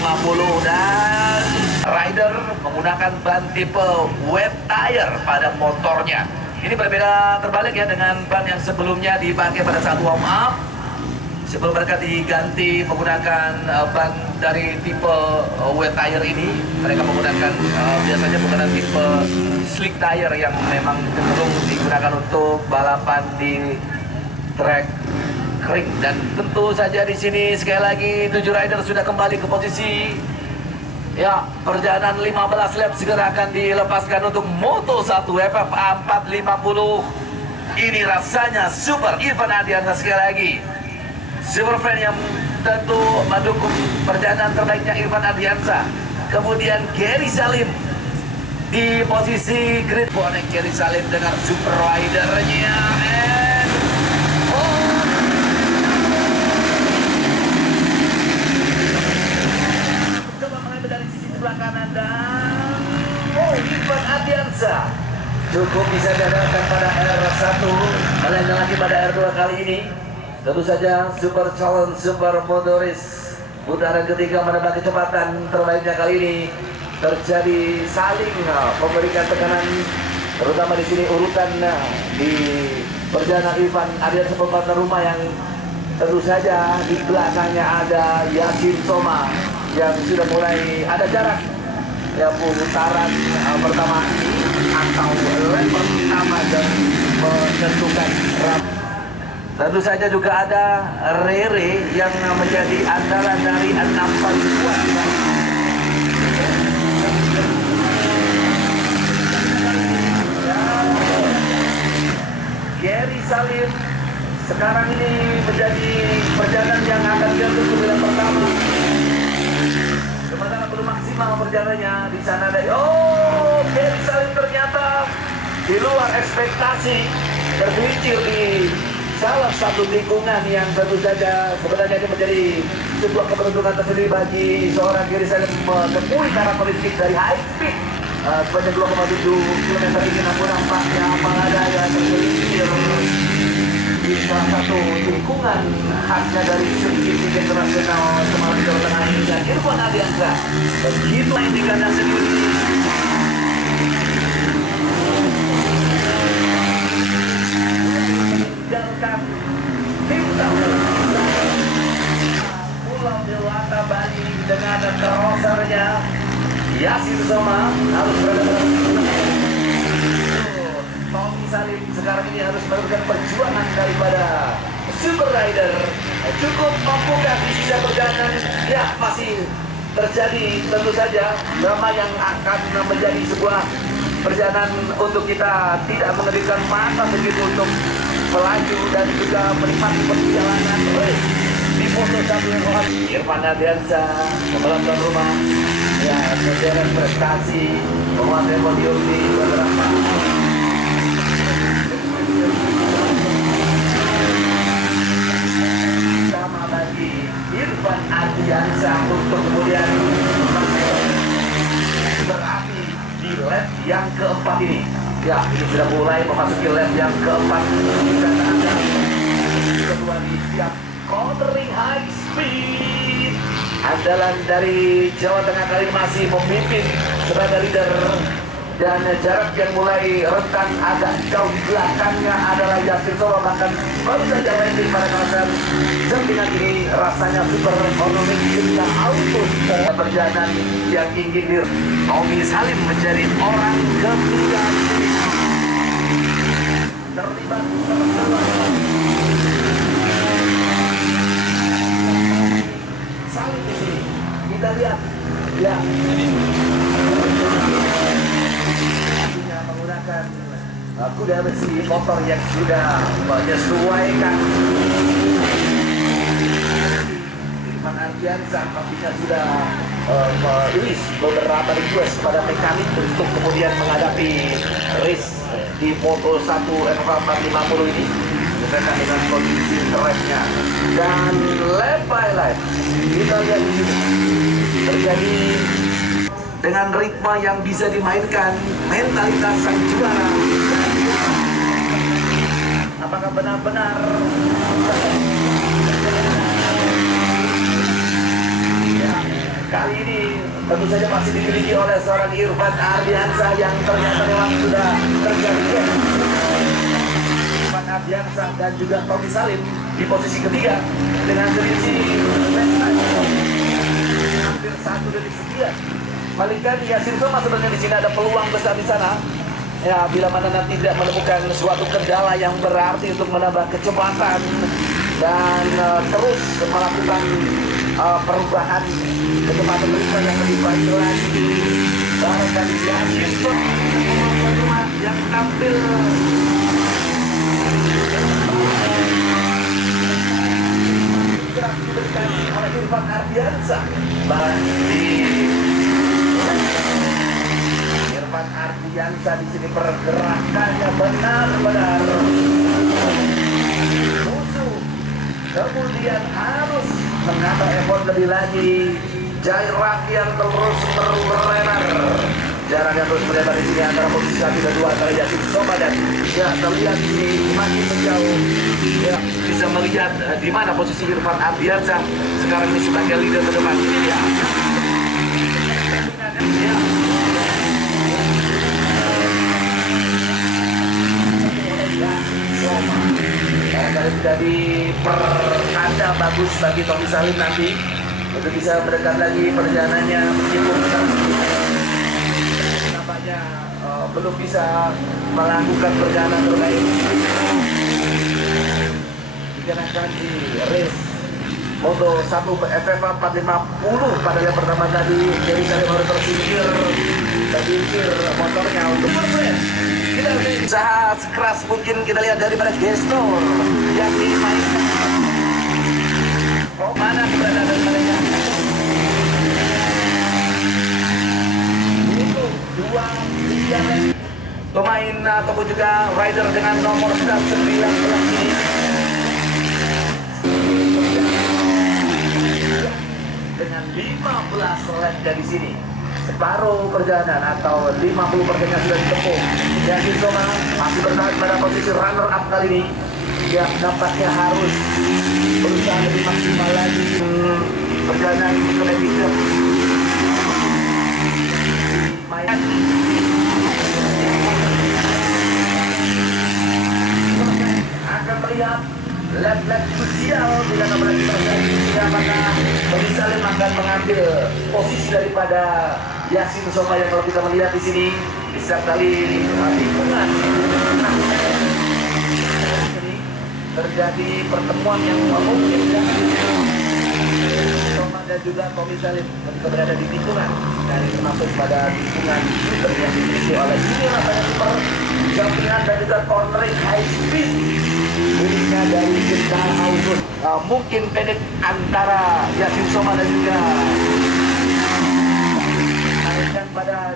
50 dan rider menggunakan ban tipe wet tire pada motornya. Ini berbeda terbalik ya dengan ban yang sebelumnya dipakai pada saat warm up. Sebelum mereka diganti menggunakan ban dari tipe wet tire ini, mereka menggunakan biasanya menggunakan tipe slick tire yang memang cenderung digunakan untuk balapan di track kering. Dan tentu saja di sini sekali lagi 7 rider sudah kembali ke posisi. Ya, perjalanan 15 lap segera akan dilepaskan untuk Moto1 FFA 450. Ini rasanya Super Irfan Ardiansyah sekali lagi. Super fan yang tentu mendukung perjalanan terbaiknya Irfan Ardiansyah. Kemudian Gary Salim di posisi grid. Bonek Gary Salim dengan Super Rider-nya. Coba mengambil dari sisi sebelah kanan dan Irfan Ardiansyah cukup bisa diandalkan pada R1, melainkan lagi pada R2 kali ini. Tentu saja Super Challenge Super Motoris putaran ketiga menambah kecepatan terbaiknya kali ini terjadi saling memberikan tekanan, terutama di sini urutan di perjalanan Irfan Ardiansyah pembantu rumah yang tentu saja di belakangnya ada Yasin Soma yang sudah mulai ada jarak ya putaran pertama ini atau lap pertama dan menentukan rap. Tentu saja juga ada Rere yang menjadi andalan dari 6 paling kuat. Gary Salim sekarang ini menjadi perjalanan yang akan jatuh ke bulan pertama. Sementara belum maksimal perjalanannya di sana ada. Gary Salim ternyata di luar ekspektasi tergelincir di salah satu lingkungan yang tentu saja sebenarnya ini menjadi sebuah keberuntungan tersendiri bagi seorang Gary Salim menemui karakteristik dari high speed sepanjang 2,7 km ini, namun nampaknya Paladaya tergelincir di salah satu lingkungan khasnya dari segi internasional Semarang Jawa Tengah ini. Dan Irfan Ardiansyah begitu main di kandang sendiri. Pulau Dewata Bali dengan crossernya Yasin Soma harus berada Tommy Salim sekarang ini harus melakukan perjuangan daripada Super Rider. Cukup mampukah di sisa perjalanan? Ya, masih terjadi tentu saja drama yang akan menjadi sebuah perjalanan untuk kita tidak mengedipkan mata begitu untuk melaju dan juga menikmati perjalanan di Moto1 Irfan Ardiansyah pembalap tuan rumah ya sederet prestasi menguasai podium di beberapa sama bagi Irfan Ardiansyah untuk kemudian berapi di lap yang keempat ini. Ya, ini sudah mulai memasuki lap yang keempat dan ada kedua di siap cornering high speed. Andalan dari Jawa Tengah kali ini masih memimpin sebagai leader dan jarak yang mulai rentan agak jauh di belakangnya adalah Yasin Soma, bahkan baru saja landing pada kawasan sampingan ini. Rasanya super ekonomi ketika auto perjalanan yang ingin di Tommy Salim menjadi orang ketiga terlibat perseteruan Salim di sini. Kita lihat ya menggunakan kuda besi motor yang sudah menyesuaikan. Irfan Ardiansyah pastinya sudah menulis beberapa request pada mekanik untuk kemudian menghadapi race di Moto1 FFA 450 ini berkaitan dengan kondisi tracknya. Dan lap by lap kita lihat di sini terjadi dengan ritme yang bisa dimainkan mentalitas sang juara. Apakah benar-benar ya, Kali ini tentu saja masih dimiliki oleh seorang Irfan Ardiansyah yang ternyata memang sudah terjadi. Irfan Ardiansyah dan juga Tommy Salim di posisi ketiga dengan selisih hampir 1 detik sekian. Malingkan Yasin Soma sebenarnya di sini ada peluang besar di sana. Ya, bila mana nanti tidak menemukan suatu kendala yang berarti untuk menambah kecepatan dan terus melakukan perubahan kecepatan berikutnya yang lebih baik lagi. Barangkali Yasin Soma yang tampil diberikan oleh Irfan Ardiansyah. Irfan Ardiansyah di sini pergerakannya benar-benar musuh. Kemudian harus menambah effort lebih lagi. Jarak yang terus berlebar. Jaraknya terus berlebar di sini antara posisi 1 dan 2 antara Yasin Soma dan ya terlihat di sini makin menjauh. Ya, bisa melihat di mana posisi Irfan Ardiansyah sekarang ini sebagai leader ke depan. Ini dia. Ya. Barangkali sudah dipertanda bagus bagi Tommy Salim nanti untuk bisa mendekat lagi perjalanannya, meskipun nampaknya belum bisa melakukan perjalanan terbaik dikenakan di race Moto 1 FFA 450 pada yang pertama tadi. Jadi Salim harus tersingkir motornya untuk kita usaha sekeras mungkin kita lihat daripada gestur yang dimainkan. Oh, mana keberadaan mereka? Itu 2 pemain ataupun juga rider dengan nomor 19 ini. Dengan 15 lap dari sini. Separuh perjalanan atau 50%-nya sudah ditempuh. Yasin Soma masih bertahan pada posisi runner up kali ini. Ya, nampaknya harus berusaha lebih maksimal lagi perjalanan kompetitif. Akan melihat lap-lap krusial bila berarti terjadi apakah Tommy Salim akan mengambil posisi daripada Yasin Soma yang kalau kita melihat di sini bisa kali tikungan terjadi pertemuan yang mungkin Soma dan juga Tommy Salim ketika berada di tikungan dan termasuk pada tikungan super yang dimiliki oleh ini rasanya super jumpingan dan juga cornering high speed miliknya dari Cinta Ausun. Mungkin pendek antara Yasin Soma dan juga dan pada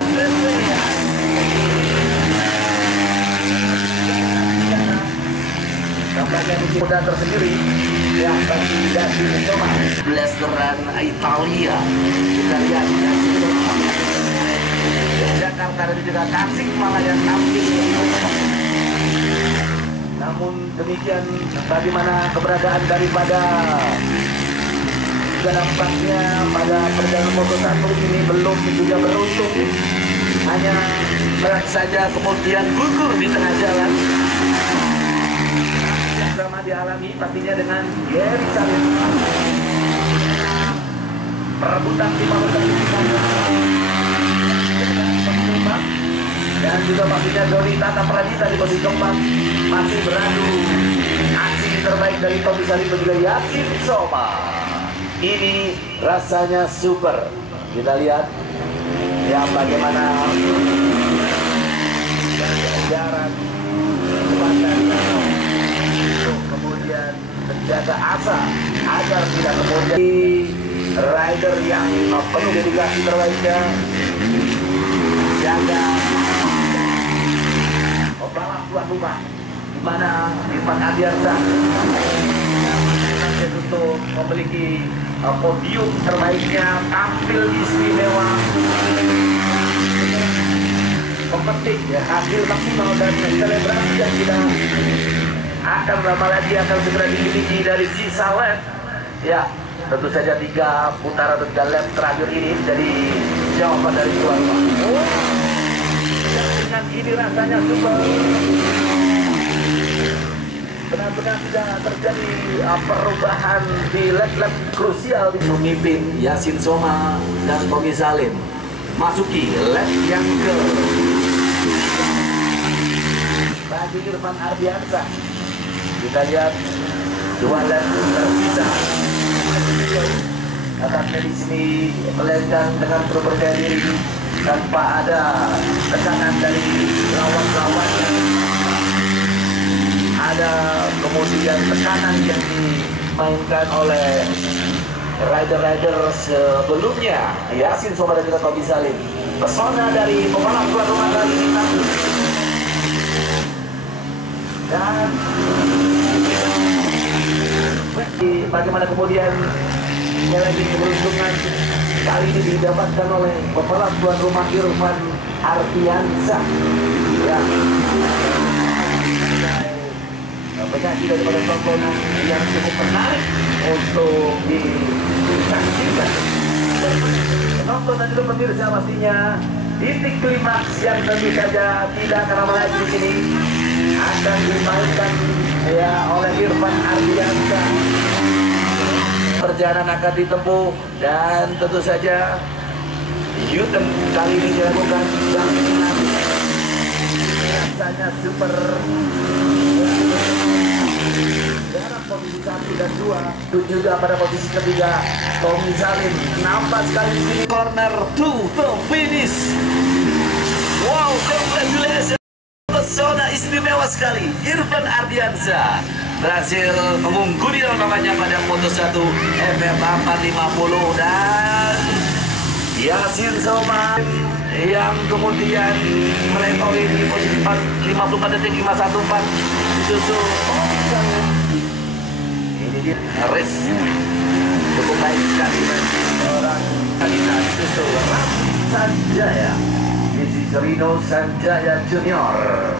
nampaknya di muda tersendiri yang bagi Yasin Soma blasteran Italia. Kita lihat Jakarta dan juga Tasikmalaya tampil. Namun demikian bagaimana keberadaan daripada nampaknya pada perjalanan Moto 1 ini belum juga beruntung. Hanya berat saja kemudian gugur di tengah jalan. Sama dialami pastinya dengan Gary Salim. Perebutan 15 dan juga pastinya Doni Tata Pradita di posisi keempat masih beradu aksi terbaik dari Tommy Salim dan juga Yasin Soma. Ini rasanya super. Kita lihat ya bagaimana jarak kecepatan kemudian menjaga asa agar tidak kemudian rider yang penuh dedikasi terbaiknya jaga pembalap tuan rumah di mana Irfan Ardiansyah untuk memiliki podium terbaiknya, tampil istimewa, memetik ya, hasil maksimal dan selebrasi yang tidak akan lama lagi akan segera dimiliki dari sisa lap. Ya, tentu saja 3 putaran atau 3 lap terakhir ini jadi jawaban dari tuan rumah. Dengan ini rasanya super. Benar-benar tidak terjadi perubahan di lap-lap krusial di pemimpin Yasin Soma dan Tommy Salim masuki lap yang ke bagi Irfan Ardiansa. Kita lihat 2 lap tersisa. Ataknya di sini melenggang dengan berpercaya diri tanpa ada tekanan dari lawan-lawannya. Ada kemudian tekanan yang dimainkan oleh rider-rider sebelumnya, Yasin Soma dan juga Tommy Salim. Pesona dari pembalap tuan rumah kali ini dan bagaimana kemudian lagi keberuntungan kali ini didapatkan oleh pembalap tuan rumah Irfan Ardiansa yang penyaji daripada tontonan yang cukup menarik untuk disaksikan. Penonton dan juga pemirsa pastinya titik klimaks yang tentu saja tidak akan lama lagi di sini akan dimainkan ya oleh Irfan Ardiansa. Perjalanan akan ditempuh dan tentu saja U-turn kali ini dilakukan yang rasanya super. Dalam posisi 1 dan 2 itu juga pada posisi ketiga Tommy Salim nampak sekali di sini corner to the finish. Wow, congratulations, pesona istimewa sekali. Irfan Ardiansa berhasil mengungguli namanya pada Moto1 FF 450 dan Yasin Soma yang kemudian melewati di posisi 54 detik 514 disusul ini dia race cukup baik sekali orang kandidat disusul Sanjaya, this is Rino Sanjaya Junior.